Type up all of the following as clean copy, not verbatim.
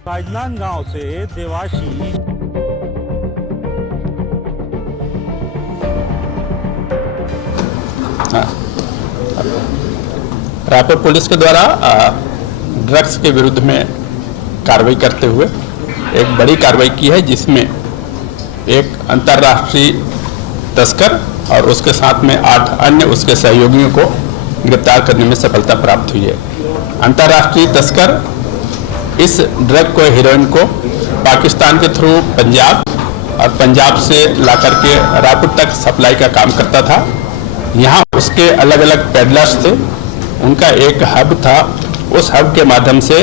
राजनांदगांव से देवाशीष। रायपुर पुलिस के द्वारा ड्रग्स के विरुद्ध में कार्रवाई करते हुए एक बड़ी कार्रवाई की है, जिसमें एक अंतर्राष्ट्रीय तस्कर और उसके साथ में 8 अन्य उसके सहयोगियों को गिरफ्तार करने में सफलता प्राप्त हुई है। अंतर्राष्ट्रीय तस्कर इस ड्रग को, हीरोइन को पाकिस्तान के थ्रू पंजाब और पंजाब से लाकर के रायपुर तक सप्लाई का काम करता था। यहाँ उसके अलग अलग पेडलर्स थे, उनका एक हब था। उस हब के माध्यम से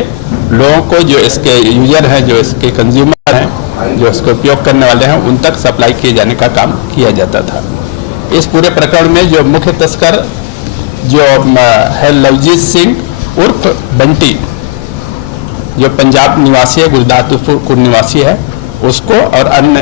लोगों को, जो इसके यूजर हैं, जो इसके कंज्यूमर हैं, जो इसको उपयोग करने वाले हैं, उन तक सप्लाई किए जाने का काम किया जाता था। इस पूरे प्रकरण में जो मुख्य तस्कर जो है लवजीत सिंह उर्फ बंटी, जो पंजाब निवासी है, गुरदासपुर निवासी है, उसको और अन्य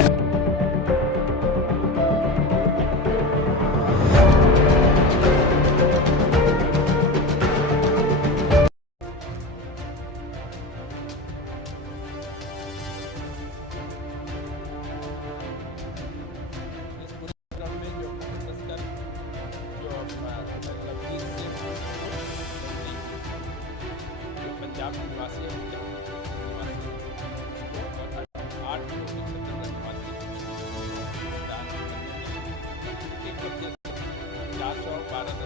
पंजाब निवासी है, और 8 लोग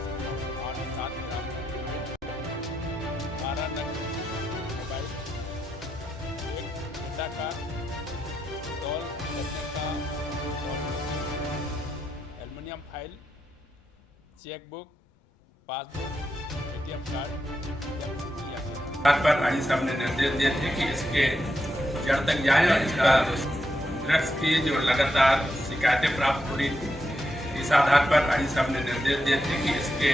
412.87 ग्राम 12 नग मोबाइल, एक घंटा का तौल करने का aluminium file, chequebook, passbook, ATM card पर आई साहब ने निर्देश दिए थे कि इसके जड़ तक जाएं और इसका ड्रग्स की जो लगातार शिकायतें प्राप्त हो रही थी, इस आधार पर आई साहब ने निर्देश दिए थे कि इसके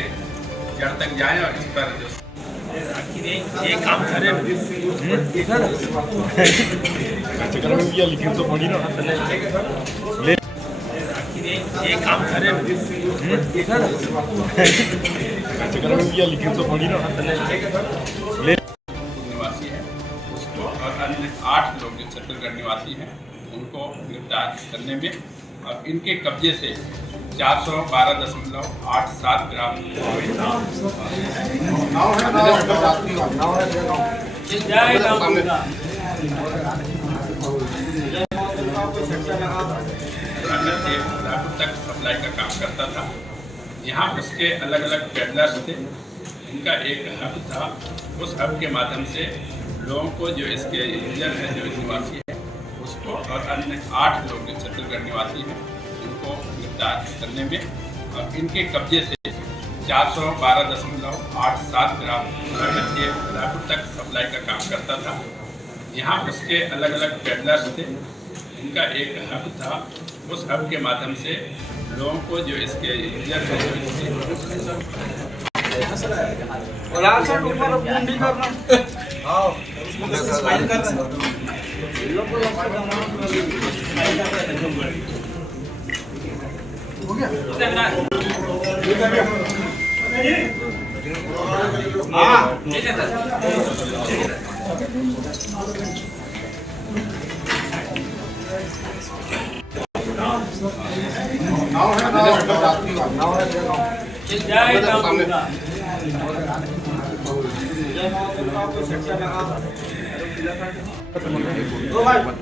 जड़ तक जाएं और इस पर जो ये काम करे लिखित तो पड़ी ना ये काम करे लिखित तो पड़ी ना निवासी है उसको और अन्य 8 लोग जो छत्तीसगढ़ निवासी हैं उनको गिरफ्तार करने में और इनके कब्जे से 412.87 ग्राम रायपुर तक सप्लाई का काम करता था। यहाँ उसके अलग अलग पेडलर्स थे, उनका एक हब था। उस हब के माध्यम से लोगों को, जो इसके यूजर हैं, जो निवासी है, उसको और अन्य 8 लोग जो छत्तीसगढ़ निवासी हैं, उनको गिरफ्तार करने में और इनके कब्जे से 412.87 ग्राम रायपुर तक सप्लाई का काम करता था। यहाँ उसके अलग अलग पेडलर्स थे, उनका एक हब था। उस हब के माध्यम से लोगों को, जो इसके यूजर हैं,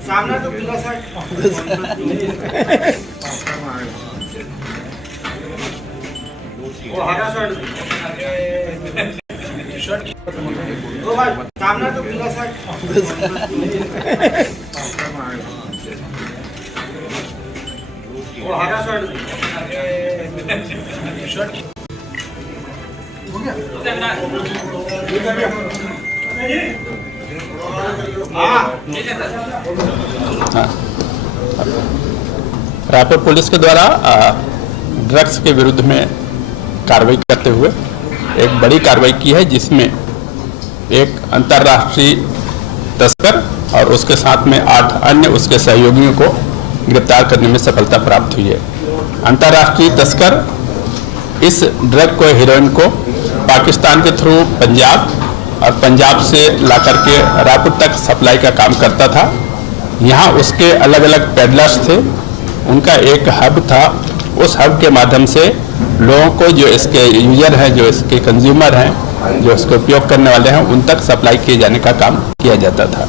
सामने तो खुला सा वो हरा शर्ट ओ भाई सामने तो खुला सा वो हरा शर्ट हो गया रायपुर पुलिस के द्वारा ड्रग्स के विरुद्ध में कार्रवाई करते हुए एक बड़ी कार्रवाई की है, जिसमें एक अंतर्राष्ट्रीय तस्कर और उसके साथ में 8 अन्य उसके सहयोगियों को गिरफ्तार करने में सफलता प्राप्त हुई है। अंतर्राष्ट्रीय तस्कर इस ड्रग को, हीरोइन को पाकिस्तान के थ्रू पंजाब और पंजाब से ला करके रायपुर तक सप्लाई का काम करता था। यहाँ उसके अलग अलग पेडलर्स थे, उनका एक हब था। उस हब के माध्यम से लोगों को, जो इसके यूजर हैं, जो इसके कंज्यूमर हैं, जो इसका उपयोग करने वाले हैं, उन तक सप्लाई किए जाने का काम किया जाता था।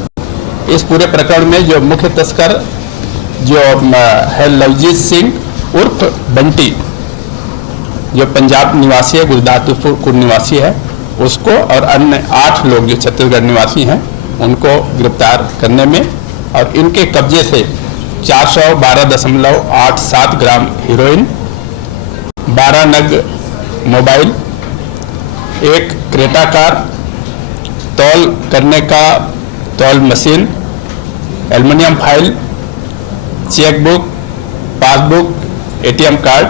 इस पूरे प्रकरण में जो मुख्य तस्कर जो है लवजीत सिंह उर्फ बंटी, जो पंजाब निवासी है, गुरदासपुर निवासी है, उसको और अन्य 8 लोग जो छत्तीसगढ़ निवासी हैं उनको गिरफ्तार करने में और इनके कब्जे से 412.87 ग्राम हीरोइन, 12 नग मोबाइल, एक क्रेटा कार, तौल करने का तौल machine, aluminium file, chequebook, passbook, ATM card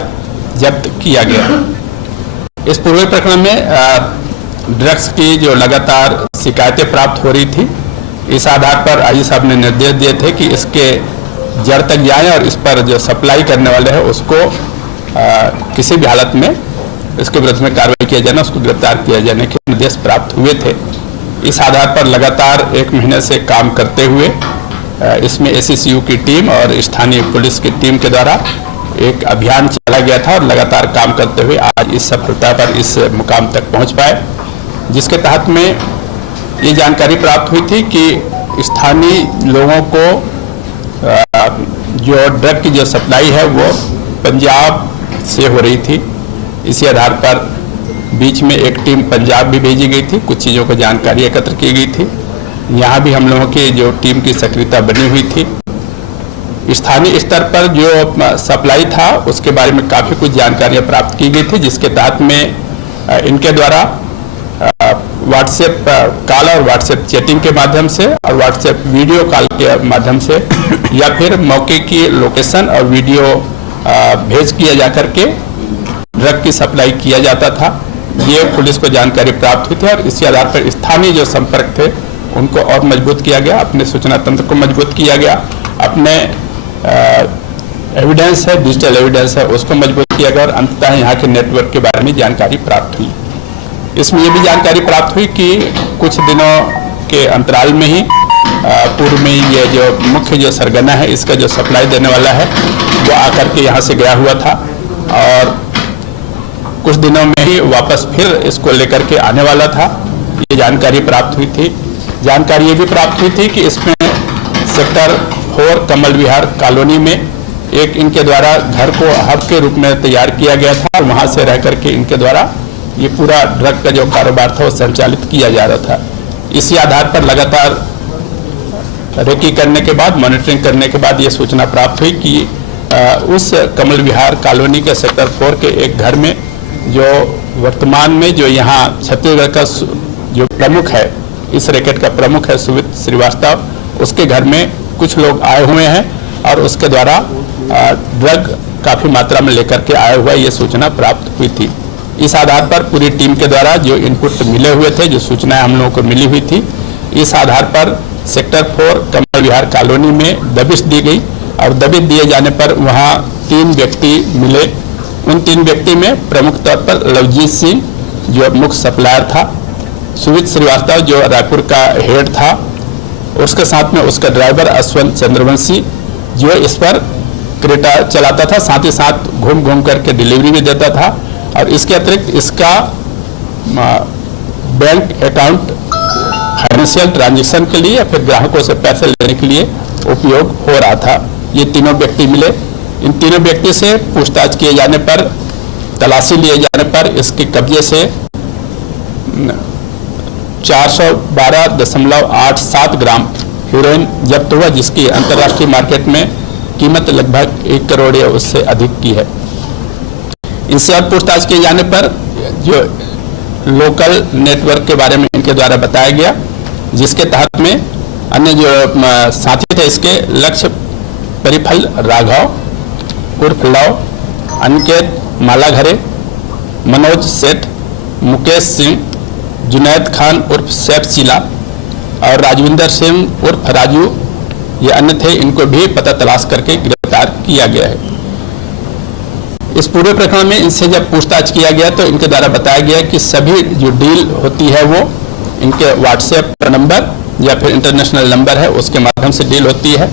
जब्त किया गया। इस पूरे प्रकरण में ड्रग्स की जो लगातार शिकायतें प्राप्त हो रही थी, इस आधार पर आईजी साहब ने निर्देश दिए थे कि इसके जड़ तक जाएं और इस पर जो सप्लाई करने वाले हैं उसको किसी भी हालत में इसके विरुद्ध में कार्रवाई किया जाना, उसको गिरफ्तार किया जाने के निर्देश प्राप्त हुए थे। इस आधार पर लगातार 1 महीने से काम करते हुए इसमें एसीसीयू की टीम और स्थानीय पुलिस की टीम के द्वारा एक अभियान चला गया था और लगातार काम करते हुए आज इस सफलता पर इस मुकाम तक पहुंच पाए, जिसके तहत में ये जानकारी प्राप्त हुई थी कि स्थानीय लोगों को जो ड्रग की जो सप्लाई है वो पंजाब से हो रही थी। इसी आधार पर बीच में एक टीम पंजाब भी भेजी गई थी, कुछ चीज़ों को जानकारी एकत्र की गई थी। यहाँ भी हम लोगों की जो टीम की सक्रियता बनी हुई थी। स्थानीय स्तर पर जो सप्लाई था उसके बारे में काफ़ी कुछ जानकारियाँ प्राप्त की गई थी, जिसके तहत में इनके द्वारा व्हाट्सएप कॉल और व्हाट्सएप चैटिंग के माध्यम से और व्हाट्सएप वीडियो कॉल के माध्यम से या फिर मौके की लोकेशन और वीडियो भेज किया जा करके ड्रग की सप्लाई किया जाता था। ये पुलिस को जानकारी प्राप्त हुई थी और इसी आधार पर स्थानीय जो संपर्क थे उनको और मजबूत किया गया, अपने सूचना तंत्र को मजबूत किया गया, अपने एविडेंस है, डिजिटल एविडेंस है, उसको मजबूत किया गया और अंततः यहाँ के नेटवर्क के बारे में जानकारी प्राप्त हुई। इसमें ये भी जानकारी प्राप्त हुई कि कुछ दिनों के अंतराल में ही पूर्व में ये जो मुख्य जो सरगना है इसका जो सप्लाई देने वाला है वो आकर के यहाँ से गया हुआ था और कुछ दिनों में ही वापस फिर इसको लेकर के आने वाला था। ये जानकारी प्राप्त हुई थी। जानकारी ये भी प्राप्त हुई थी कि इसमें सेक्टर 4 कमल विहार कॉलोनी में एक इनके द्वारा घर को हब के रूप में तैयार किया गया था और वहाँ से रह करके इनके द्वारा ये पूरा ड्रग का जो कारोबार था वो संचालित किया जा रहा था। इसी आधार पर लगातार रेकी करने के बाद, मॉनिटरिंग करने के बाद ये सूचना प्राप्त हुई कि उस कमल विहार कॉलोनी के सेक्टर 4 के एक घर में जो वर्तमान में जो यहाँ छत्तीसगढ़ का जो प्रमुख है, इस रैकेट का प्रमुख है सुमित श्रीवास्तव, उसके घर में कुछ लोग आए हुए हैं और उसके द्वारा ड्रग काफ़ी मात्रा में लेकर के आया हुआ ये सूचना प्राप्त हुई थी। इस आधार पर पूरी टीम के द्वारा जो इनपुट मिले हुए थे, जो सूचनाएं हम लोगों को मिली हुई थी, इस आधार पर सेक्टर 4 कमल विहार कॉलोनी में दबिश दी गई और दबिश दिए जाने पर वहाँ 3 व्यक्ति मिले। उन 3 व्यक्ति में प्रमुख तौर पर लवजीत सिंह जो मुख्य सप्लायर था, सुमित श्रीवास्तव जो रायपुर का हेड था, उसके साथ में उसका ड्राइवर अश्वंत चंद्रवंशी जो इस पर क्रेटा चलाता था, साथ ही साथ घूम घूम करके डिलीवरी भी देता था और इसके अतिरिक्त इसका बैंक अकाउंट फाइनेंशियल ट्रांजैक्शन के लिए या फिर ग्राहकों से पैसे लेने के लिए उपयोग हो रहा था। ये तीनों व्यक्ति मिले। इन तीनों व्यक्ति से पूछताछ किए जाने पर, तलाशी लिए जाने पर इसके कब्जे से 412.87 ग्राम हीरोइन जब्त हुआ, जिसकी अंतर्राष्ट्रीय मार्केट में कीमत लगभग 1 करोड़ या उससे अधिक की है। इनसे और पूछताछ किए जाने पर जो लोकल नेटवर्क के बारे में इनके द्वारा बताया गया, जिसके तहत में अन्य जो साथी थे इसके लक्ष्य परिफल राघव उर्फ लव, अनिकेत मालाघरे, मनोज सेठ, मुकेश सिंह, जुनैद खान उर्फ सैफ चिला और राजविंदर सिंह उर्फ राजू, ये अन्य थे। इनको भी पता तलाश करके गिरफ्तार किया गया है। इस पूरे प्रकरण में इनसे जब पूछताछ किया गया तो इनके द्वारा बताया गया कि सभी जो डील होती है वो इनके व्हाट्सएप नंबर या फिर इंटरनेशनल नंबर है, उसके माध्यम से डील होती है।